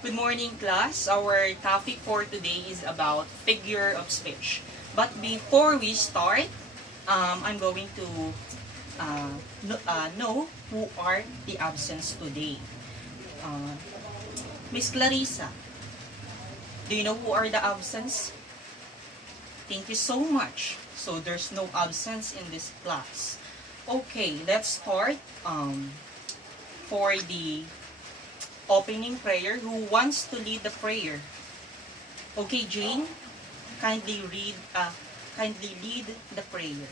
Good morning, class. Our topic for today is about figure of speech. But before we start, I'm going to know who are the absents today. Uh, Miss Clarissa, do you know who are the absents? Thank you so much. So there's no absence in this class. Okay, let's start for the opening prayer. Who wants to lead the prayer? Okay, Jane, kindly lead the prayer.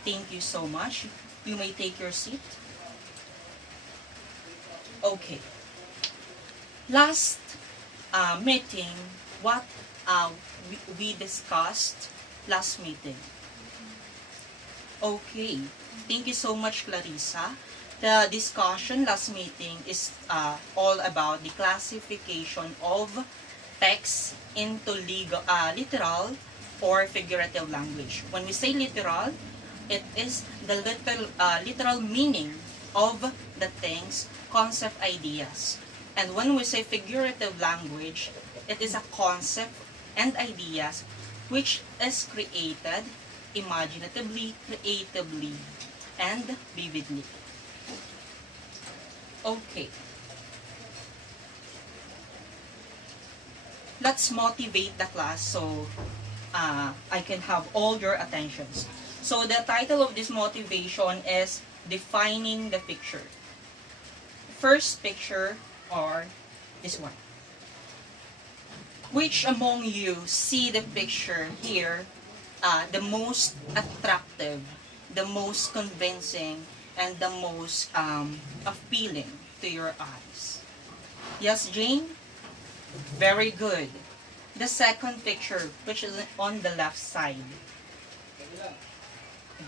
Thank you so much. You may take your seat. Okay. Last meeting, what we discussed last meeting. Okay. Thank you so much, Clarissa. The discussion last meeting is all about the classification of text into literal or figurative language. When we say literal, it is the literal meaning of the things, concept, ideas. And when we say figurative language, it is a concept and ideas which is created imaginatively, creatively, and vividly. Okay. Let's motivate the class so I can have all your attentions. So the title of this motivation is Defining the Picture. First picture are this one. Which among you see the picture here the most attractive, the most convincing, and the most appealing to your eyes? Yes, Jane? Very good. The second picture, which is on the left side.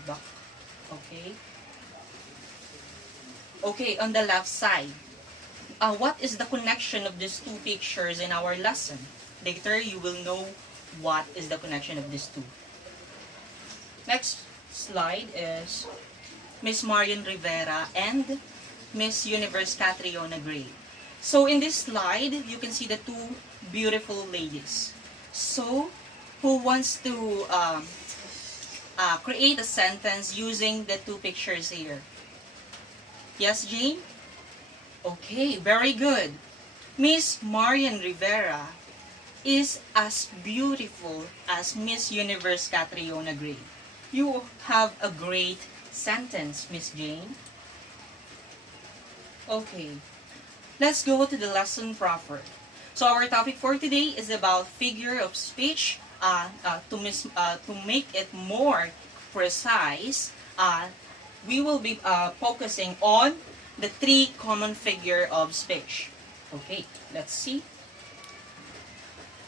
Okay. Okay, on the left side. What is the connection of these two pictures in our lesson? Later, you will know what is the connection of these two. Next slide is Miss Marian Rivera and Miss Universe Catriona Gray. So in this slide, you can see the two beautiful ladies. So, who wants to create a sentence using the two pictures here? Yes, Jane? Okay, very good. Miss Marian Rivera is as beautiful as Miss Universe Catriona Gray. You have a great sentence, Miss Jane. Okay, let's go to the lesson proper. So our topic for today is about figure of speech. To make it more precise, we will be focusing on the three common figure of speech. Okay, let's see.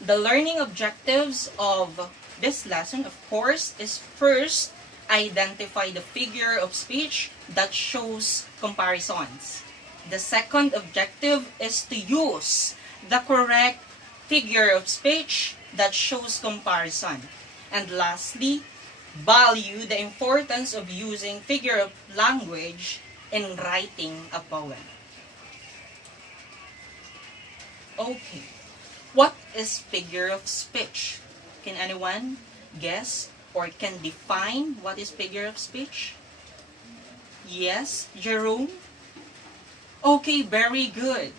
The learning objectives of this lesson, of course, is first, identify the figure of speech that shows comparisons. The second objective is to use the correct figure of speech that shows comparison. And lastly, value the importance of using figure of language in writing a poem. Okay. What is figure of speech? Can anyone guess or can define what is figure of speech? Yes, Jerome? Okay, very good.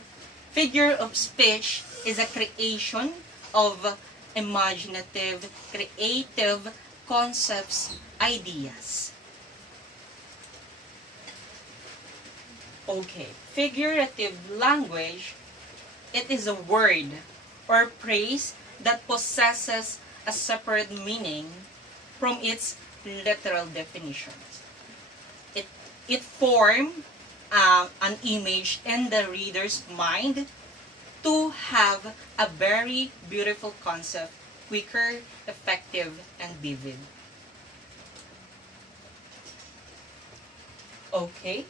Figure of speech is a creation of imaginative, creative concepts, ideas. Okay, figurative language, it is a word or phrase that possesses a separate meaning from its literal definitions. It forms an image in the reader's mind to have a very beautiful concept, quicker, effective, and vivid. Okay.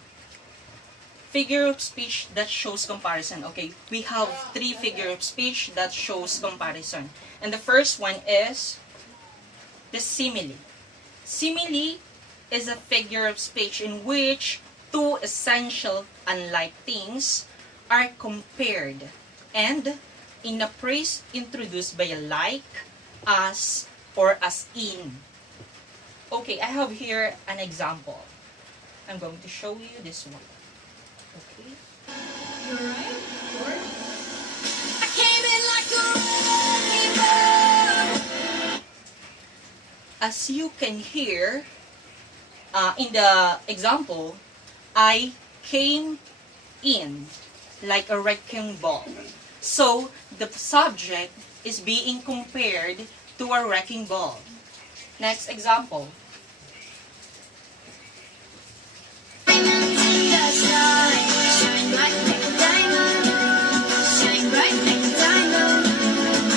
Figure of speech that shows comparison. Okay, we have three figure of speech that shows comparison. And the first one is the simile. Simile is a figure of speech in which two essential unlike things are compared and in a phrase introduced by like, as, or as in. Okay, I have here an example. I'm going to show you this one. Okay. You alright? George? I came in like a wrecking ball. As you can hear, in the example, I came in like a wrecking ball. So, the subject is being compared to a wrecking ball. Next example. Diamonds in the sky, shine bright like a diamond. Shine bright like a diamond.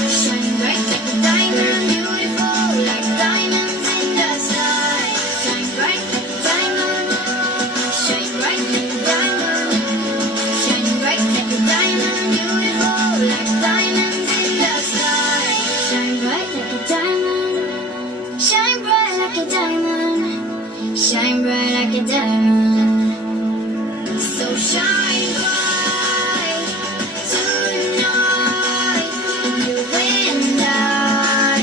Shine bright like a diamond. Beautiful like diamonds in the sky. Shine bright like a diamond. Shine bright like a diamond. Shine bright like a diamond. Beautiful like diamonds in the sky. Shine bright like a diamond. Shine bright like a diamond. Shine bright like a diamond. So shine bright tonight, you and I.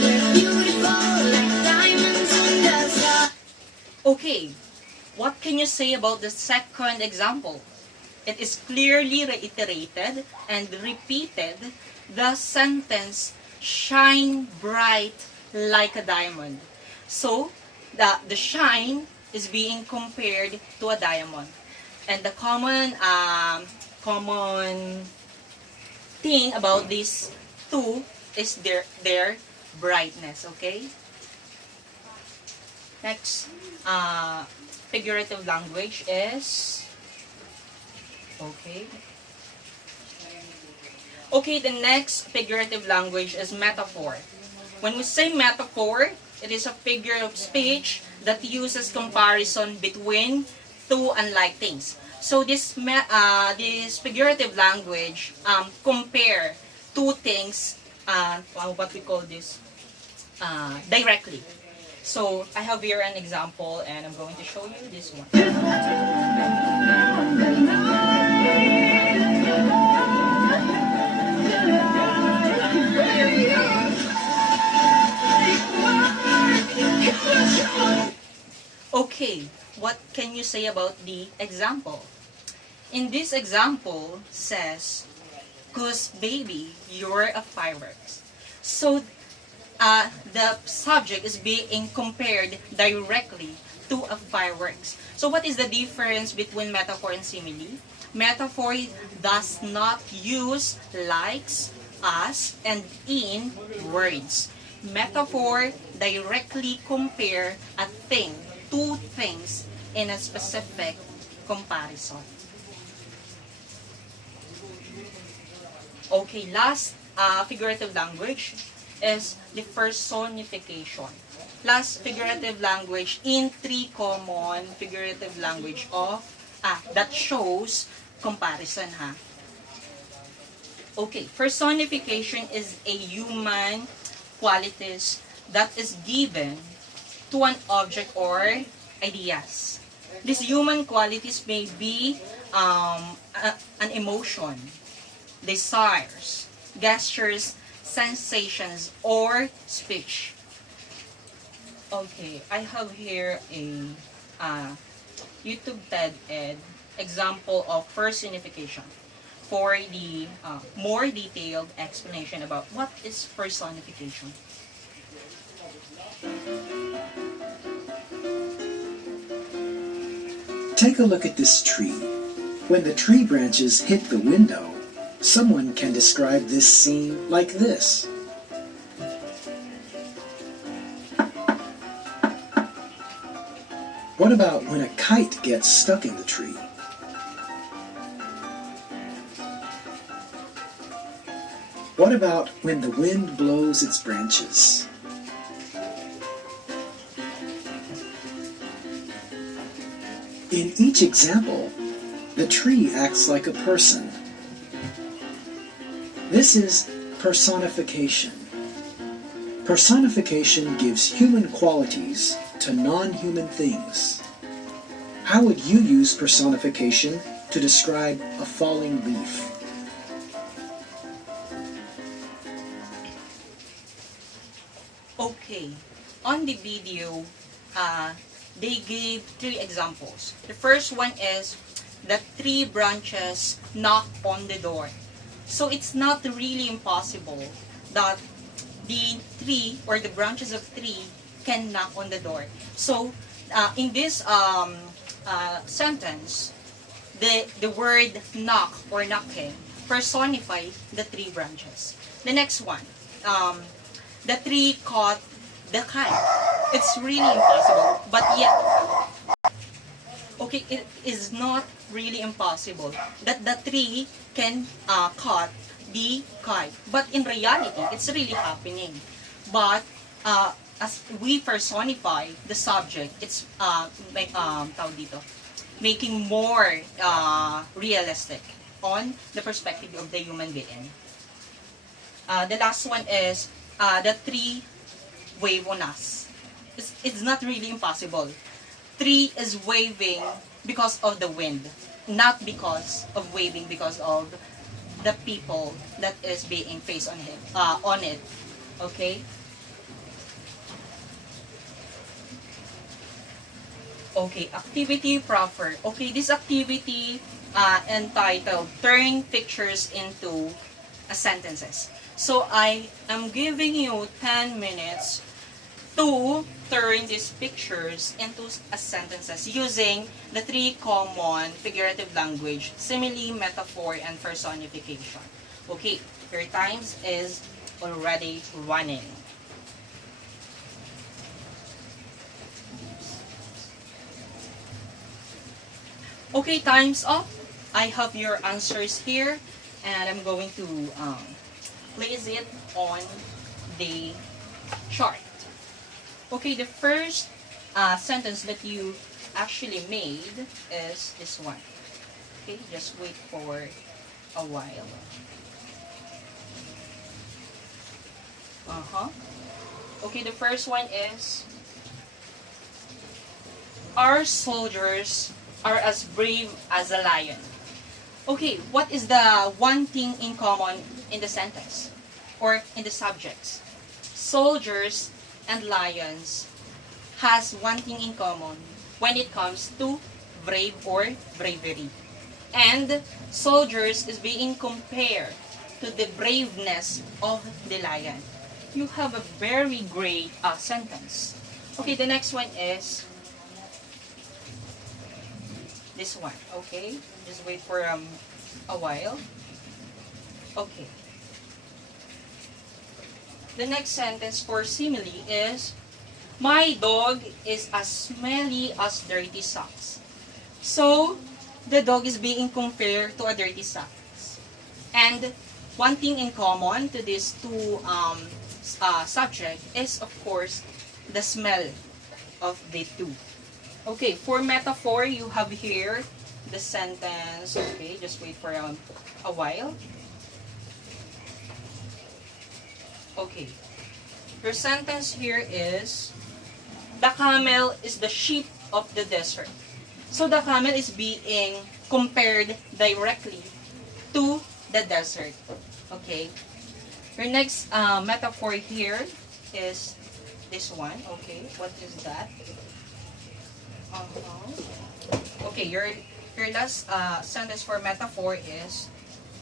They're beautiful like diamonds in the sky. Okay, what can you say about the second example? It is clearly reiterated and repeated the sentence, shine bright like a diamond. So, the shine is being compared to a diamond. And the common thing about these two is their brightness, okay? Next, figurative language is, okay. Okay, the next figurative language is metaphor. When we say metaphor, it is a figure of speech that uses comparison between two unlike things. So this figurative language compare two things, what we call this, directly. So I have here an example, and I'm going to show you this one. Okay, what can you say about the example? In this example says, "'Cause baby, you're a fireworks." So the subject is being compared directly to a fireworks. So what is the difference between metaphor and simile? Metaphor does not use likes, as, and in words. Metaphor directly compare a thing, two things in a specific comparison. Okay, last figurative language is the personification. Last figurative language in three common figurative language of that shows comparison ha. Okay, personification is a human qualities that is given to an object or ideas. These human qualities may be an emotion, desires, gestures, sensations, or speech. Okay, I have here a YouTube TED Ed example of personification for the more detailed explanation about what is personification. Take a look at this tree. When the tree branches hit the window, someone can describe this scene like this. What about when a kite gets stuck in the tree? What about when the wind blows its branches? In each example, the tree acts like a person. This is personification. Personification gives human qualities to non-human things. How would you use personification to describe a falling leaf? Okay, on the video, they gave three examples. The first one is the three branches knock on the door. So it's not really impossible that the tree or the branches of tree can knock on the door. So in this sentence, the word knock or knocking personify the three branches. The next one, the tree caught the kite. It's really impossible, but yet, okay, it is not really impossible that the tree can caught the kite. But in reality, it's really happening. But as we personify the subject, it's tawag dito, making more realistic on the perspective of the human being. The last one is the tree wave on us. It's not really impossible. Tree is waving because of the wind, not because of waving because of the people that is being faced on it. Okay? Okay, activity proper. Okay, this activity entitled Turn Pictures into Sentences. So I am giving you 10 minutes to turn these pictures into sentences using the three common figurative language: simile, metaphor, and personification. Okay, your times is already running. Okay, time's up. I have your answers here, and I'm going to place it on the chart. Okay, the first sentence that you actually made is this one. Okay, just wait for a while. Okay, the first one is, our soldiers are as brave as a lion. Okay, what is the one thing in common in the sentence or in the subjects? Soldiers and lions has one thing in common when it comes to brave or bravery. And soldiers is being compared to the braveness of the lion. You have a very great sentence. Okay, the next one is this one. Okay, just wait for a while. Okay. The next sentence for simile is, my dog is as smelly as dirty socks. So, the dog is being compared to a dirty socks. And one thing in common to these two subject is, of course, the smell of the two. Okay, for metaphor, you have here the sentence. Okay, just wait for a while. Okay, your sentence here is, the camel is the sheep of the desert. So the camel is being compared directly to the desert. Okay, your next metaphor here is this one. Okay, what is that? Okay, your last sentence for metaphor is,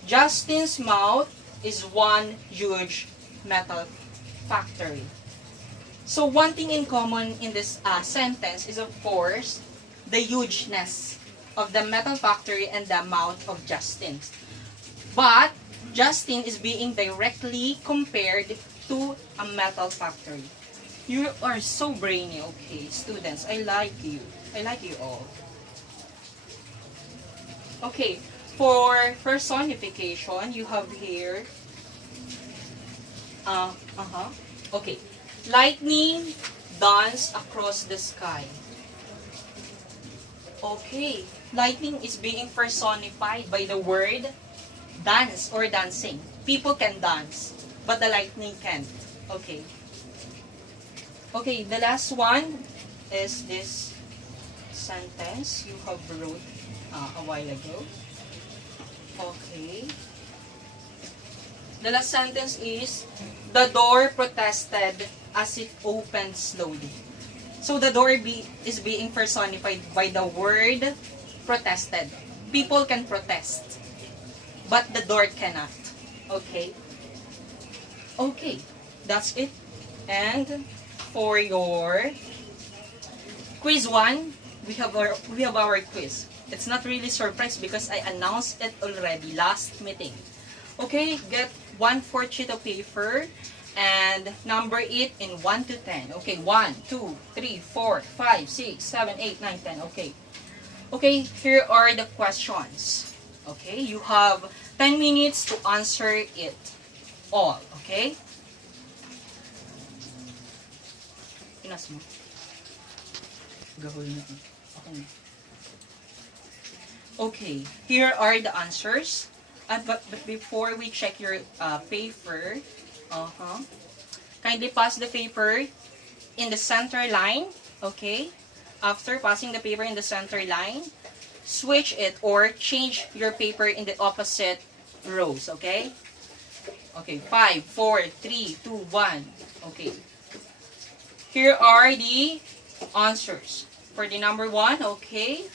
Justin's mouth is one huge metal factory. So one thing in common in this sentence is, of course, the hugeness of the metal factory and the mouth of Justin. But Justin is being directly compared to a metal factory. You are so brainy, okay, students. I like you. I like you all. Okay, for personification, you have here, okay, lightning dance across the sky. Okay, lightning is being personified by the word dance or dancing. People can dance, but the lightning can't. Okay. Okay, the last one is this sentence you have wrote a while ago. Okay. The last sentence is, the door protested as it opens slowly. So the door is being personified by the word protested. People can protest, but the door cannot. Okay? Okay, that's it. And for your quiz 1, we have our quiz. It's not really surprise because I announced it already last meeting. Okay, get 1/4 sheet of paper and number it in 1 to 10. Okay, 1, 2, 3, 4, 5, 6, 7, 8, 9, 10. Okay. Okay, here are the questions. Okay, you have 10 minutes to answer it all. Okay? Pinas mo. Gahol na. Okay. Okay, here are the answers. But before we check your paper, kindly pass the paper in the center line. Okay? After passing the paper in the center line, switch it or change your paper in the opposite rows. Okay? Okay, 5, 4, 3, 2, 1. Okay. Here are the answers. For the number 1, okay?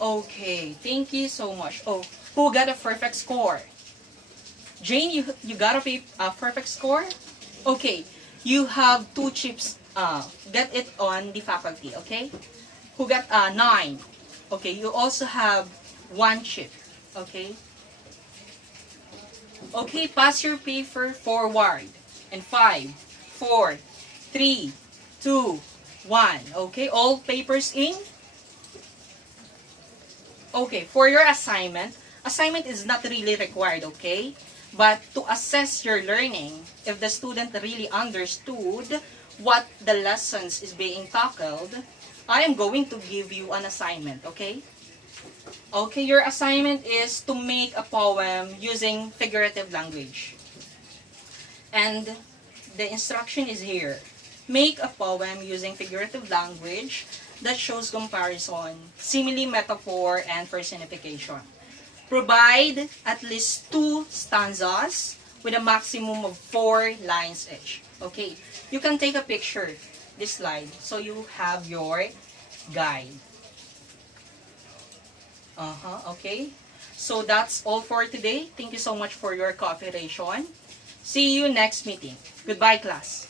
Okay, thank you so much. Oh, who got a perfect score? Jane, you got a perfect score? Okay, you have 2 chips. Get it on the faculty, okay? Who got 9? Okay, you also have 1 chip, okay? Okay, pass your paper forward. And 5, 4, 3, 2, 1. Okay, all papers in? Okay, for your assignment is not really required, okay? But to assess your learning, if the student really understood what the lessons is being tackled, I am going to give you an assignment, okay? Okay, your assignment is to make a poem using figurative language. And the instruction is here. Make a poem using figurative language that shows comparison, simile, metaphor, and personification. Provide at least 2 stanzas with a maximum of 4 lines each. Okay, you can take a picture, this slide, so you have your guide. Okay. So that's all for today. Thank you so much for your cooperation. See you next meeting. Goodbye, class.